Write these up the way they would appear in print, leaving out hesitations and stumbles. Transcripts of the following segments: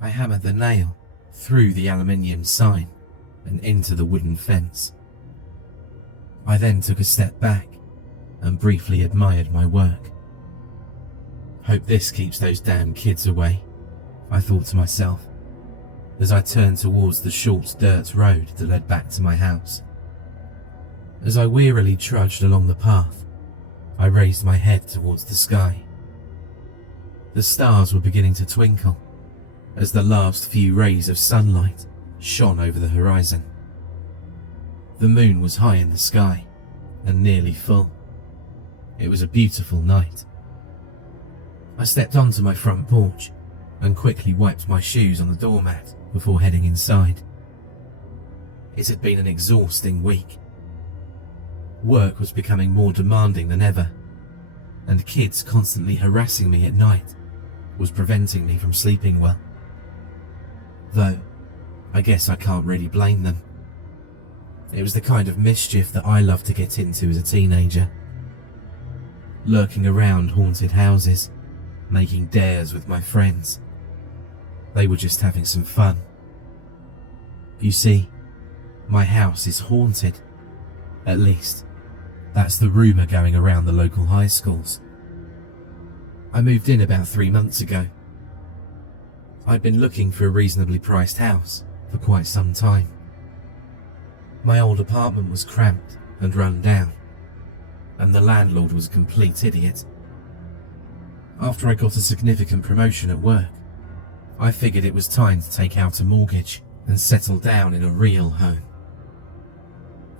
I hammered the nail through the aluminium sign and into the wooden fence. I then took a step back and briefly admired my work. Hope this keeps those damn kids away, I thought to myself, as I turned towards the short dirt road that led back to my house. As I wearily trudged along the path, I raised my head towards the sky. The stars were beginning to twinkle as the last few rays of sunlight shone over the horizon. The moon was high in the sky and nearly full. It was a beautiful night. I stepped onto my front porch and quickly wiped my shoes on the doormat before heading inside. It had been an exhausting week. Work was becoming more demanding than ever, and kids constantly harassing me at night was preventing me from sleeping well. Though, I guess I can't really blame them. It was the kind of mischief that I loved to get into as a teenager. Lurking around haunted houses, making dares with my friends. They were just having some fun. You see, my house is haunted. At least, that's the rumour going around the local high schools. I moved in about 3 months ago. I'd been looking for a reasonably priced house for quite some time. My old apartment was cramped and run down, and the landlord was a complete idiot. After I got a significant promotion at work, I figured it was time to take out a mortgage and settle down in a real home.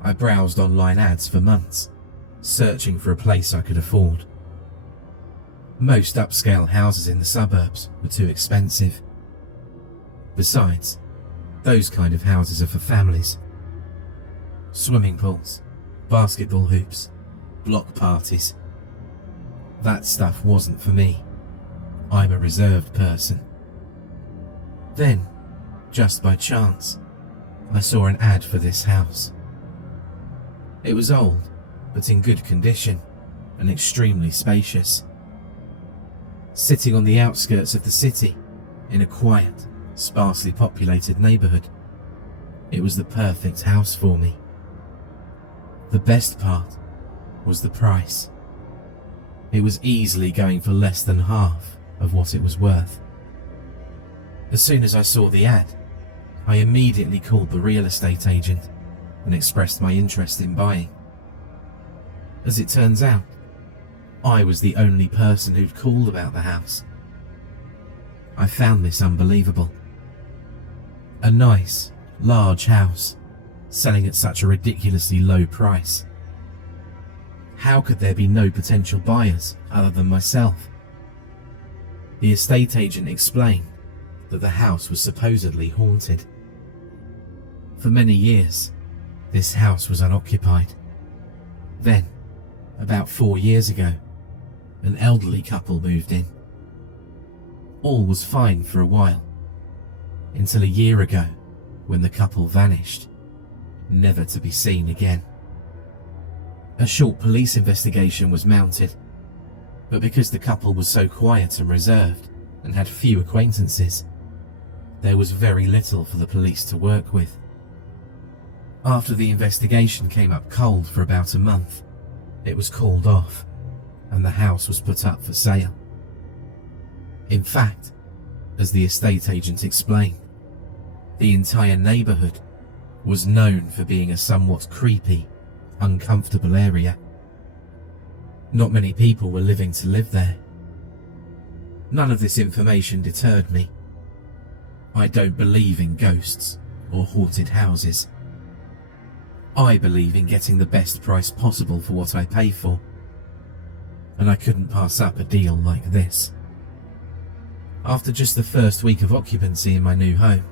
I browsed online ads for months, searching for a place I could afford. Most upscale houses in the suburbs were too expensive. Besides, those kind of houses are for families. Swimming pools, basketball hoops, block parties. That stuff wasn't for me. I'm a reserved person. Then, just by chance, I saw an ad for this house. It was old, but in good condition and extremely spacious. Sitting on the outskirts of the city, in a quiet, sparsely populated neighbourhood, it was the perfect house for me. The best part was the price. It was easily going for less than half of what it was worth. As soon as I saw the ad, I immediately called the real estate agent and expressed my interest in buying. As it turns out, I was the only person who'd called about the house. I found this unbelievable. A nice, large house, selling at such a ridiculously low price. How could there be no potential buyers other than myself? The estate agent explained that the house was supposedly haunted. For many years, this house was unoccupied. Then, about 4 years ago, an elderly couple moved in. All was fine for a while, until a year ago when the couple vanished, never to be seen again. A short police investigation was mounted, but because the couple was so quiet and reserved and had few acquaintances, there was very little for the police to work with. After the investigation came up cold for about a month, it was called off, and the house was put up for sale. In fact, as the estate agent explained, the entire neighbourhood was known for being a somewhat creepy, uncomfortable area. Not many people were living to live there. None of this information deterred me. I don't believe in ghosts or haunted houses. I believe in getting the best price possible for what I pay for, and I couldn't pass up a deal like this. After just the first week of occupancy in my new home,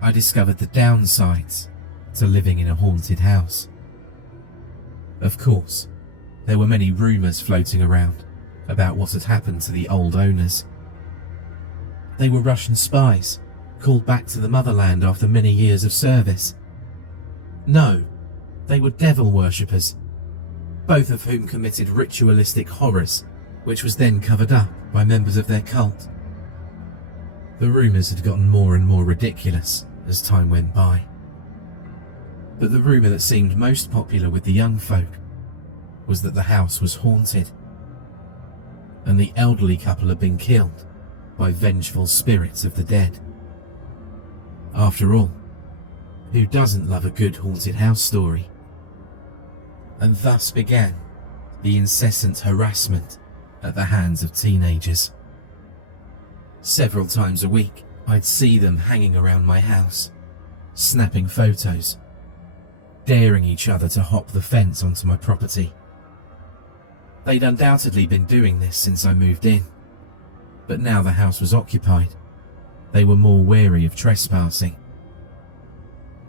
I discovered the downsides to living in a haunted house. Of course, there were many rumours floating around about what had happened to the old owners. They were Russian spies, called back to the motherland after many years of service. No, they were devil worshippers, both of whom committed ritualistic horrors, which was then covered up by members of their cult. The rumours had gotten more and more ridiculous as time went by. But the rumour that seemed most popular with the young folk was that the house was haunted, and the elderly couple had been killed by vengeful spirits of the dead. After all, who doesn't love a good haunted house story? And thus began the incessant harassment at the hands of teenagers. Several times a week, I'd see them hanging around my house, snapping photos, daring each other to hop the fence onto my property. They'd undoubtedly been doing this since I moved in, but now the house was occupied, they were more wary of trespassing.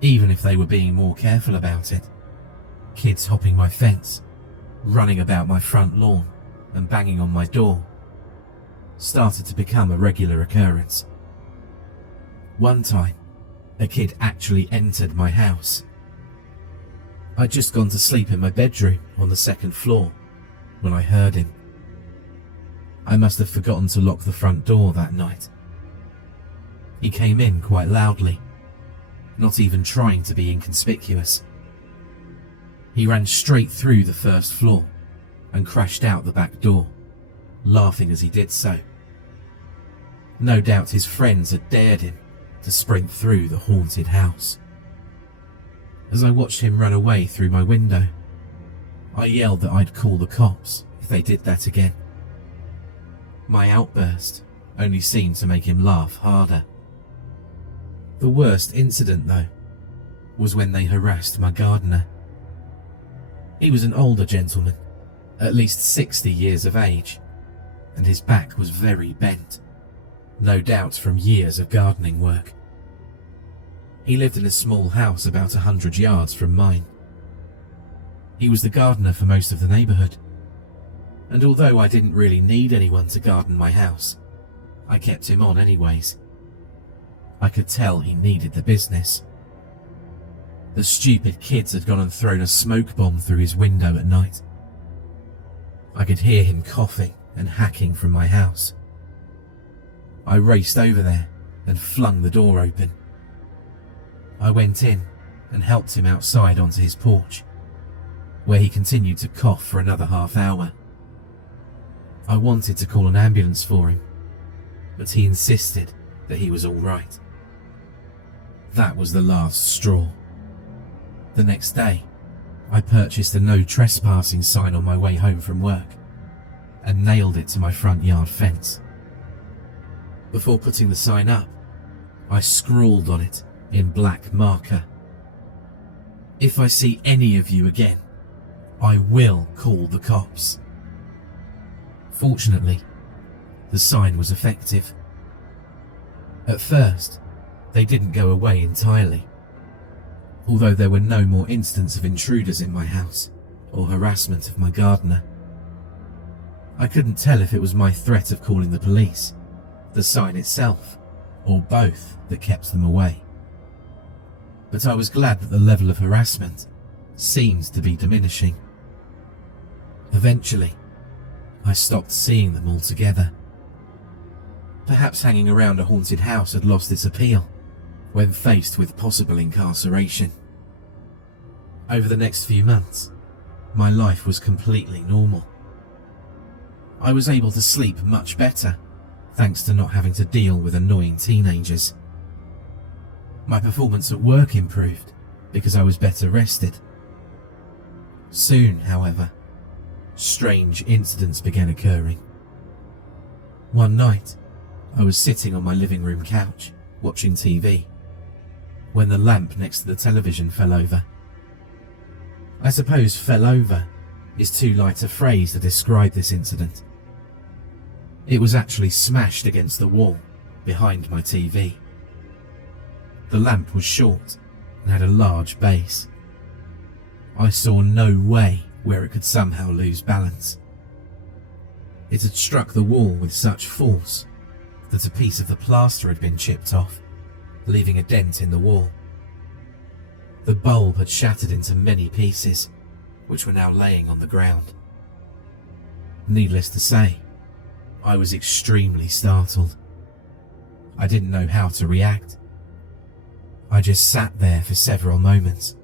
Even if they were being more careful about it, kids hopping my fence, running about my front lawn, and banging on my door started to become a regular occurrence. One time, a kid actually entered my house. I'd just gone to sleep in my bedroom on the second floor when I heard him. I must have forgotten to lock the front door that night. He came in quite loudly, not even trying to be inconspicuous. He ran straight through the first floor and crashed out the back door, laughing as he did so. No doubt his friends had dared him to sprint through the haunted house. As I watched him run away through my window, I yelled that I'd call the cops if they did that again. My outburst only seemed to make him laugh harder. The worst incident, though, was when they harassed my gardener. He was an older gentleman, at least 60 years of age, and his back was very bent, no doubt from years of gardening work. He lived in a small house about 100 yards from mine. He was the gardener for most of the neighbourhood, and although I didn't really need anyone to garden my house, I kept him on anyways. I could tell he needed the business. The stupid kids had gone and thrown a smoke bomb through his window at night. I could hear him coughing and hacking from my house. I raced over there and flung the door open. I went in and helped him outside onto his porch, where he continued to cough for another half hour. I wanted to call an ambulance for him, but he insisted that he was all right. That was the last straw. The next day, I purchased a no trespassing sign on my way home from work and nailed it to my front yard fence. Before putting the sign up, I scrawled on it in black marker, "If I see any of you again, I will call the cops." Fortunately, the sign was effective. At first, they didn't go away entirely, although there were no more incidents of intruders in my house or harassment of my gardener. I couldn't tell if it was my threat of calling the police, the sign itself, or both that kept them away. But I was glad that the level of harassment seemed to be diminishing. Eventually, I stopped seeing them altogether. Perhaps hanging around a haunted house had lost its appeal when faced with possible incarceration. Over the next few months, my life was completely normal. I was able to sleep much better, thanks to not having to deal with annoying teenagers. My performance at work improved because I was better rested. Soon, however, strange incidents began occurring. One night, I was sitting on my living room couch, watching TV, when the lamp next to the television fell over. I suppose "fell over" is too light a phrase to describe this incident. It was actually smashed against the wall behind my TV. The lamp was short and had a large base. I saw no way where it could somehow lose balance. It had struck the wall with such force that a piece of the plaster had been chipped off, leaving a dent in the wall. The bulb had shattered into many pieces, which were now laying on the ground. Needless to say, I was extremely startled. I didn't know how to react. I just sat there for several moments,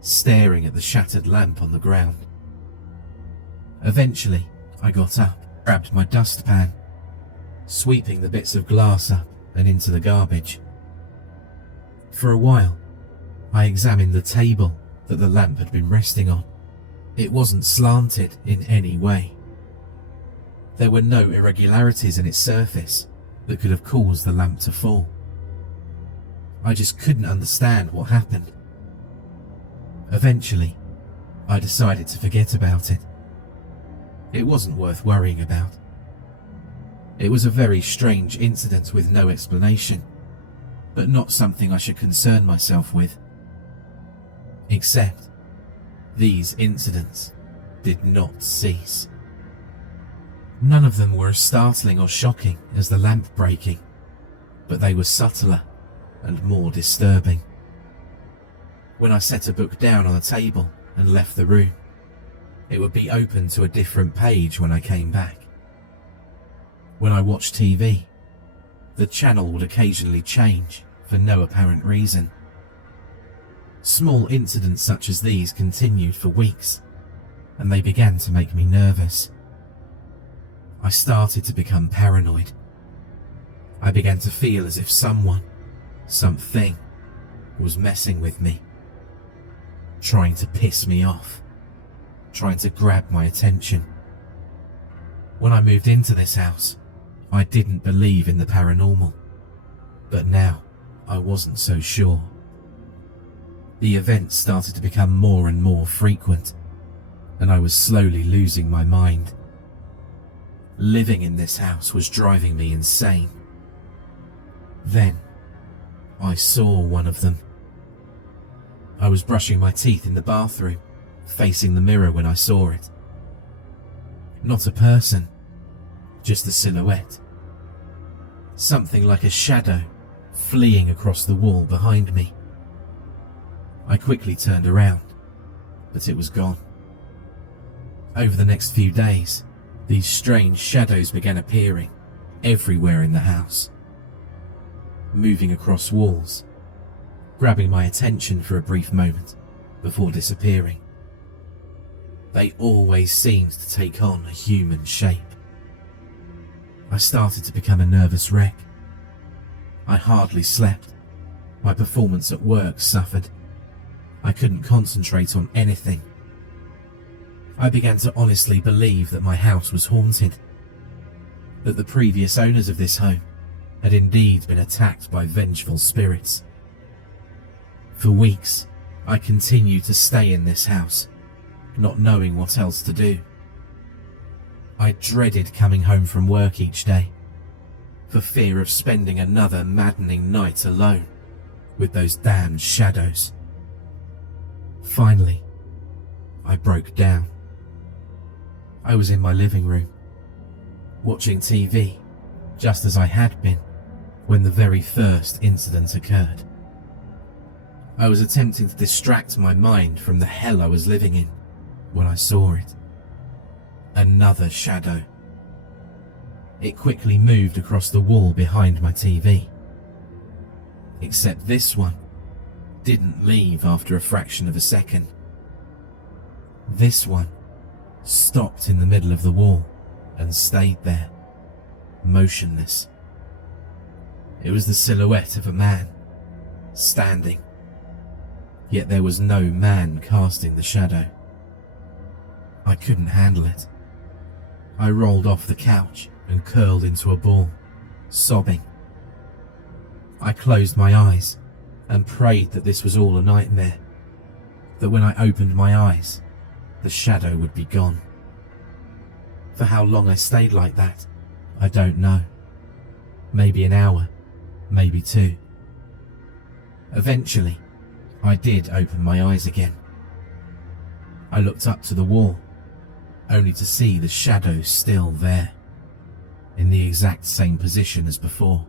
staring at the shattered lamp on the ground. Eventually, I got up, grabbed my dustpan, sweeping the bits of glass up and into the garbage. For a while, I examined the table that the lamp had been resting on. It wasn't slanted in any way. There were no irregularities in its surface that could have caused the lamp to fall. I just couldn't understand what happened. Eventually, I decided to forget about it. It wasn't worth worrying about. It was a very strange incident with no explanation, but not something I should concern myself with. Except, these incidents did not cease. None of them were as startling or shocking as the lamp breaking, but they were subtler and more disturbing. When I set a book down on a table and left the room, it would be open to a different page when I came back. When I watched TV, the channel would occasionally change for no apparent reason. Small incidents such as these continued for weeks, and they began to make me nervous. I started to become paranoid. I began to feel as if someone, something, was messing with me, trying to piss me off, trying to grab my attention. When I moved into this house, I didn't believe in the paranormal, but now I wasn't so sure. The events started to become more and more frequent, and I was slowly losing my mind. Living in this house was driving me insane. Then, I saw one of them. I was brushing my teeth in the bathroom, facing the mirror when I saw it. Not a person, just a silhouette. Something like a shadow fleeing across the wall behind me. I quickly turned around, but it was gone. Over the next few days, these strange shadows began appearing everywhere in the house, moving across walls, grabbing my attention for a brief moment before disappearing. They always seemed to take on a human shape. I started to become a nervous wreck. I hardly slept. My performance at work suffered. I couldn't concentrate on anything. I began to honestly believe that my house was haunted, that the previous owners of this home had indeed been attacked by vengeful spirits. For weeks, I continued to stay in this house, not knowing what else to do. I dreaded coming home from work each day, for fear of spending another maddening night alone with those damned shadows. Finally, I broke down. I was in my living room, watching TV, just as I had been when the very first incident occurred. I was attempting to distract my mind from the hell I was living in when I saw it. Another shadow. It quickly moved across the wall behind my TV. Except this one didn't leave after a fraction of a second. This one stopped in the middle of the wall and stayed there, motionless. It was the silhouette of a man, standing, yet there was no man casting the shadow. I couldn't handle it. I rolled off the couch and curled into a ball, sobbing. I closed my eyes and prayed that this was all a nightmare, that when I opened my eyes, the shadow would be gone. For how long I stayed like that, I don't know. Maybe an hour, maybe two. Eventually, I did open my eyes again. I looked up to the wall, only to see the shadow still there, in the exact same position as before.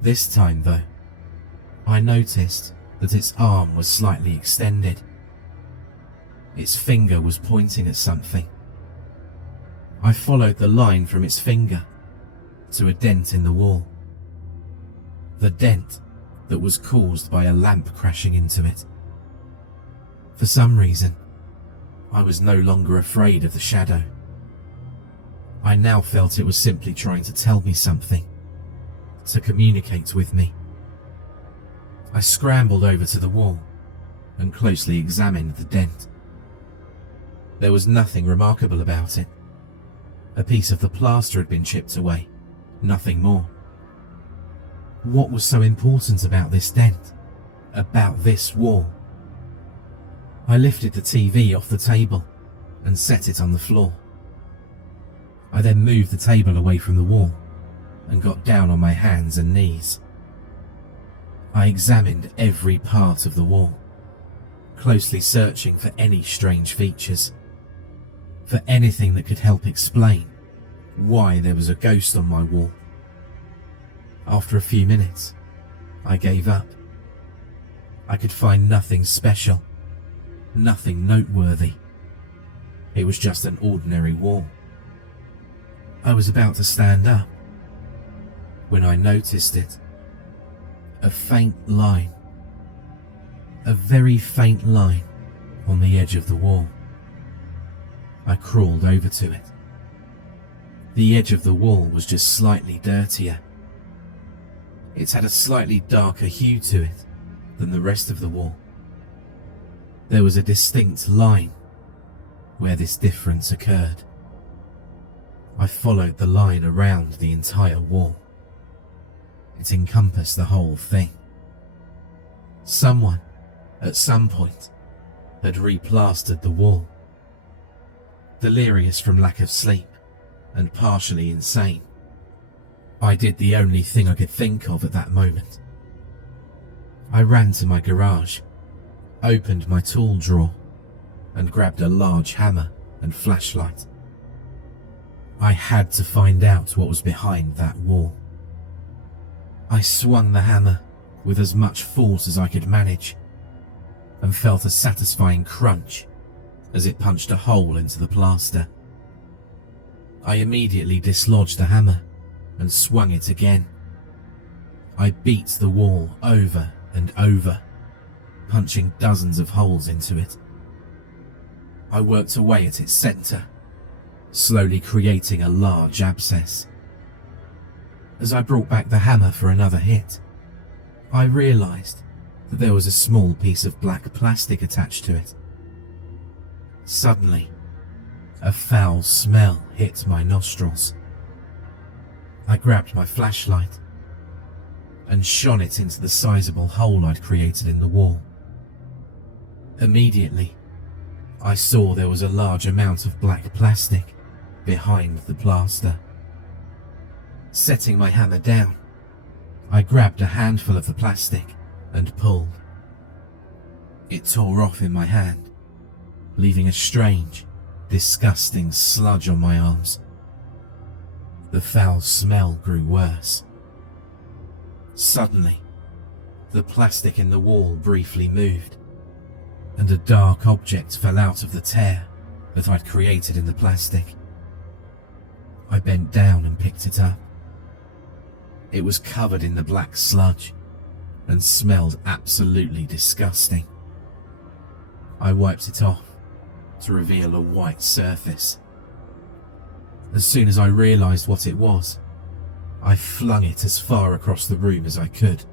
This time, though, I noticed that its arm was slightly extended. Its finger was pointing at something. I followed the line from its finger to a dent in the wall the dent that was caused by a lamp crashing into it. For some reason, I was no longer afraid of the shadow. I now felt it was simply trying to tell me something, to communicate with me. I scrambled over to the wall and closely examined the dent. There was nothing remarkable about it. A piece of the plaster had been chipped away, nothing more. What was so important about this dent, about this wall? I lifted the TV off the table and set it on the floor. I then moved the table away from the wall and got down on my hands and knees. I examined every part of the wall, closely searching for any strange features, for anything that could help explain why there was a ghost on my wall. After a few minutes, I gave up. I could find nothing special, nothing noteworthy. It was just an ordinary wall. I was about to stand up when I noticed it. A faint line, a very faint line on the edge of the wall. I crawled over to it. The edge of the wall was just slightly dirtier. It had a slightly darker hue to it than the rest of the wall. There was a distinct line where this difference occurred. I followed the line around the entire wall. It encompassed the whole thing. Someone, at some point, had replastered the wall. Delirious from lack of sleep and partially insane, I did the only thing I could think of at that moment. I ran to my garage, opened my tool drawer, and grabbed a large hammer and flashlight. I had to find out what was behind that wall. I swung the hammer with as much force as I could manage and felt a satisfying crunch as it punched a hole into the plaster. I immediately dislodged the hammer and swung it again. I beat the wall over and over, punching dozens of holes into it. I worked away at its center, slowly creating a large abscess. As I brought back the hammer for another hit, I realized that there was a small piece of black plastic attached to it. Suddenly, a foul smell hit my nostrils. I grabbed my flashlight and shone it into the sizable hole I'd created in the wall. Immediately, I saw there was a large amount of black plastic behind the plaster. Setting my hammer down, I grabbed a handful of the plastic and pulled. It tore off in my hand, leaving a strange, disgusting sludge on my arms. The foul smell grew worse. Suddenly, the plastic in the wall briefly moved, and a dark object fell out of the tear that I'd created in the plastic. I bent down and picked it up. It was covered in the black sludge and smelled absolutely disgusting. I wiped it off to reveal a white surface. As soon as I realized what it was, I flung it as far across the room as I could.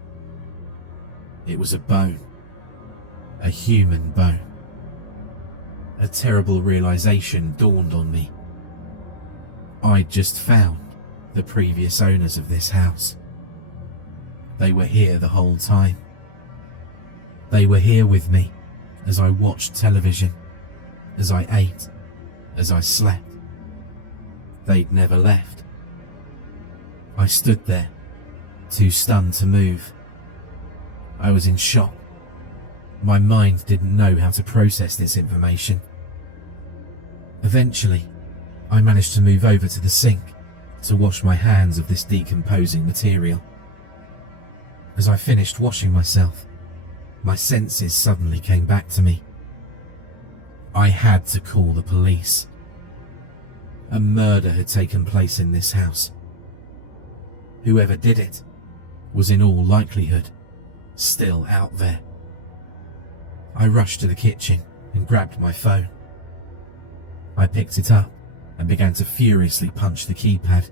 It was a bone, a human bone. A terrible realization dawned on me. I'd just found the previous owners of this house. They were here the whole time. They were here with me as I watched television, as I ate, as I slept. They'd never left. I stood there, too stunned to move. I was in shock. My mind didn't know how to process this information. Eventually, I managed to move over to the sink to wash my hands of this decomposing material. As I finished washing myself, my senses suddenly came back to me. I had to call the police. A murder had taken place in this house. Whoever did it was in all likelihood still out there. I rushed to the kitchen and grabbed my phone. I picked it up and began to furiously punch the keypad.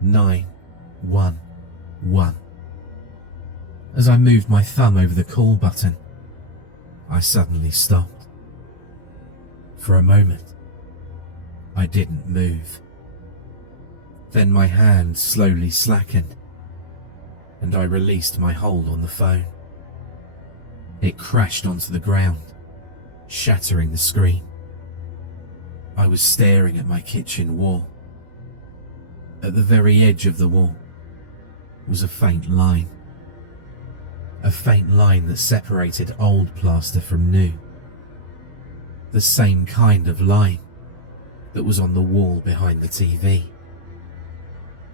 911. As I moved my thumb over the call button, I suddenly stopped. For a moment, I didn't move. Then my hand slowly slackened, and I released my hold on the phone. It crashed onto the ground, shattering the screen. I was staring at my kitchen wall. At the very edge of the wall was a faint line. A faint line that separated old plaster from new. The same kind of line that was on the wall behind the TV.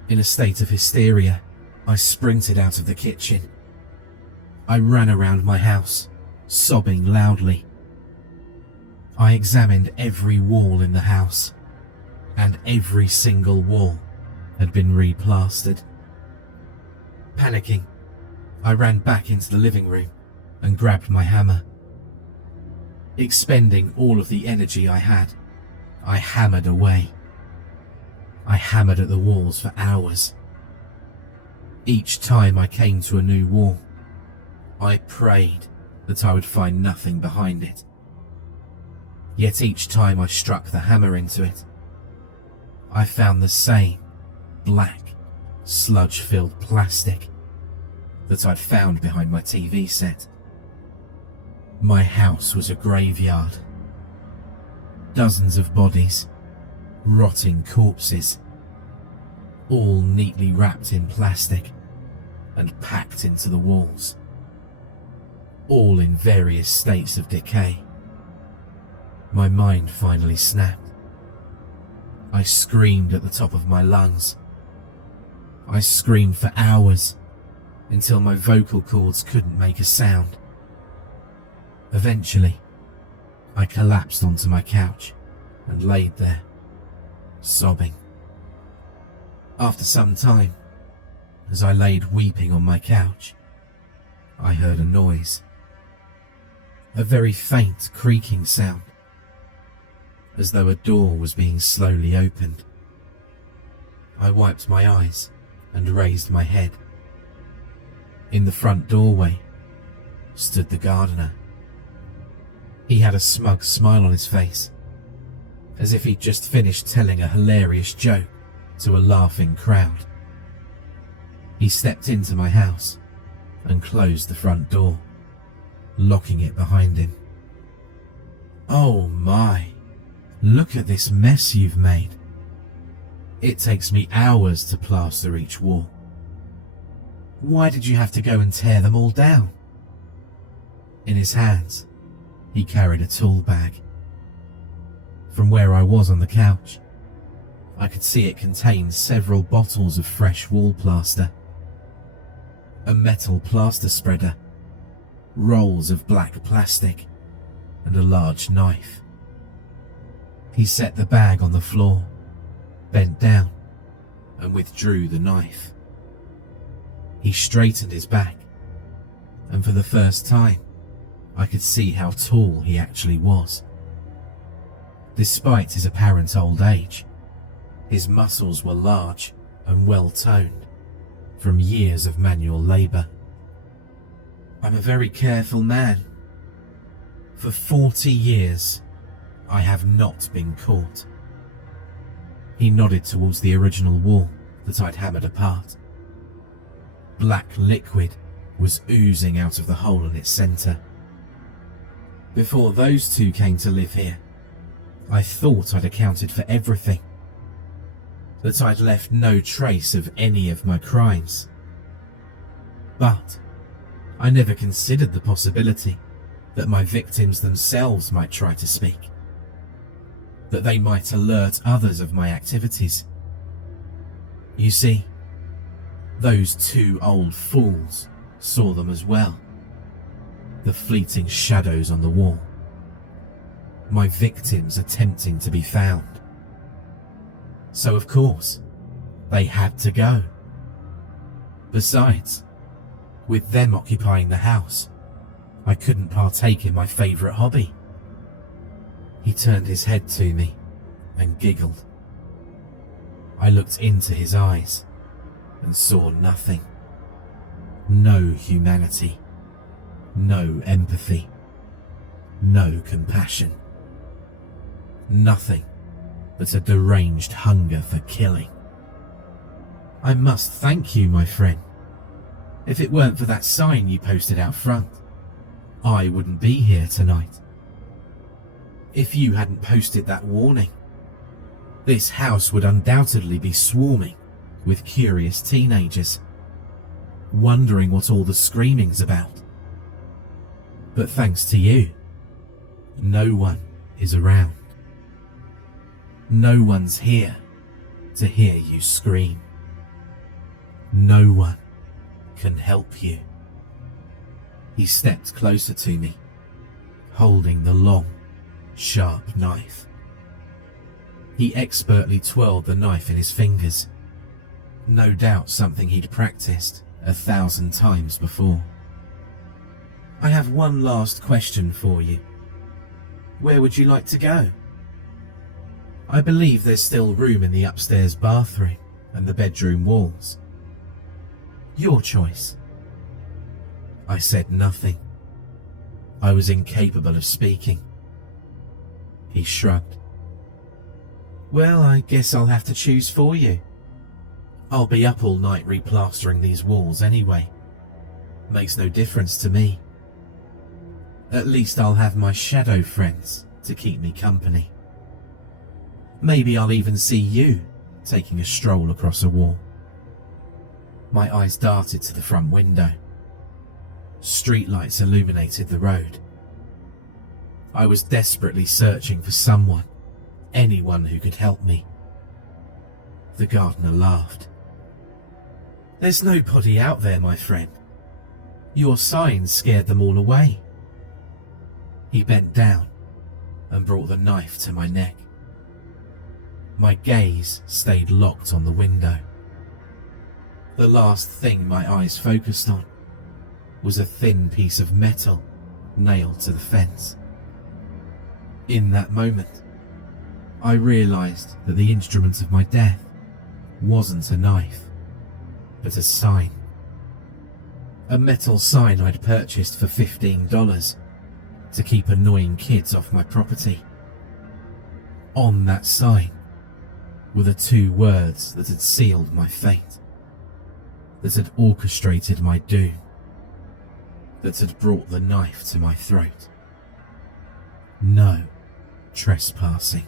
In a state of hysteria, I sprinted out of the kitchen. I ran around my house, sobbing loudly. I examined every wall in the house, and every single wall had been replastered. Panicking, I ran back into the living room and grabbed my hammer. Expending all of the energy I had, I hammered away. I hammered at the walls for hours. Each time I came to a new wall, I prayed that I would find nothing behind it. Yet each time I struck the hammer into it, I found the same black, sludge-filled plastic that I'd found behind my TV set. My house was a graveyard. Dozens of bodies, rotting corpses, all neatly wrapped in plastic and packed into the walls, all in various states of decay. My mind finally snapped. I screamed at the top of my lungs. I screamed for hours until my vocal cords couldn't make a sound. Eventually, I collapsed onto my couch and laid there, sobbing. After some time, as I laid weeping on my couch, I heard a noise. A very faint creaking sound, as though a door was being slowly opened. I wiped my eyes and raised my head. In the front doorway stood the gardener. He had a smug smile on his face, as if he'd just finished telling a hilarious joke to a laughing crowd. He stepped into my house and closed the front door, locking it behind him. "Oh my, look at this mess you've made. It takes me hours to plaster each wall. Why did you have to go and tear them all down?" In his hands, he carried a tool bag. From where I was on the couch, I could see it contained several bottles of fresh wall plaster, a metal plaster spreader, rolls of black plastic, and a large knife. He set the bag on the floor, bent down, and withdrew the knife. He straightened his back, and for the first time, I could see how tall he actually was. Despite his apparent old age, his muscles were large and well-toned from years of manual labor. "I'm a very careful man. For 40 years, I have not been caught." He nodded towards the original wall that I'd hammered apart. Black liquid was oozing out of the hole in its center. Before those two came to live here, I thought I'd accounted for everything, that I'd left no trace of any of my crimes. But I never considered the possibility that my victims themselves might try to speak, that they might alert others of my activities. You see, those two old fools saw them as well, the fleeting shadows on the wall, my victims attempting to be found. So of course, they had to go. Besides, with them occupying the house, I couldn't partake in my favourite hobby. He turned his head to me and giggled. I looked into his eyes and saw nothing. No humanity, no empathy, no compassion. Nothing but a deranged hunger for killing. I must thank you, my friend. If it weren't for that sign you posted out front, I wouldn't be here tonight. If you hadn't posted that warning, this house would undoubtedly be swarming with curious teenagers, wondering what all the screaming's about. But thanks to you, no one is around. No one's here to hear you scream. No one can help you. He stepped closer to me, holding the long, sharp knife. He expertly twirled the knife in his fingers, no doubt something he'd practiced 1,000 times before. I have one last question for you. Where would you like to go? I believe there's still room in the upstairs bathroom and the bedroom walls. Your choice. I said nothing. I was incapable of speaking. He shrugged. Well, I guess I'll have to choose for you. I'll be up all night replastering these walls anyway. Makes no difference to me. At least I'll have my shadow friends to keep me company. Maybe I'll even see you taking a stroll across a wall. My eyes darted to the front window. Streetlights illuminated the road. I was desperately searching for someone, anyone who could help me. The gardener laughed. There's nobody out there, my friend. Your sign scared them all away. He bent down and brought the knife to my neck. My gaze stayed locked on the window. The last thing my eyes focused on was a thin piece of metal nailed to the fence. In that moment, I realized that the instrument of my death wasn't a knife, but a sign. A metal sign I'd purchased for $15 to keep annoying kids off my property. On that sign were the two words that had sealed my fate, that had orchestrated my doom, that had brought the knife to my throat. No trespassing.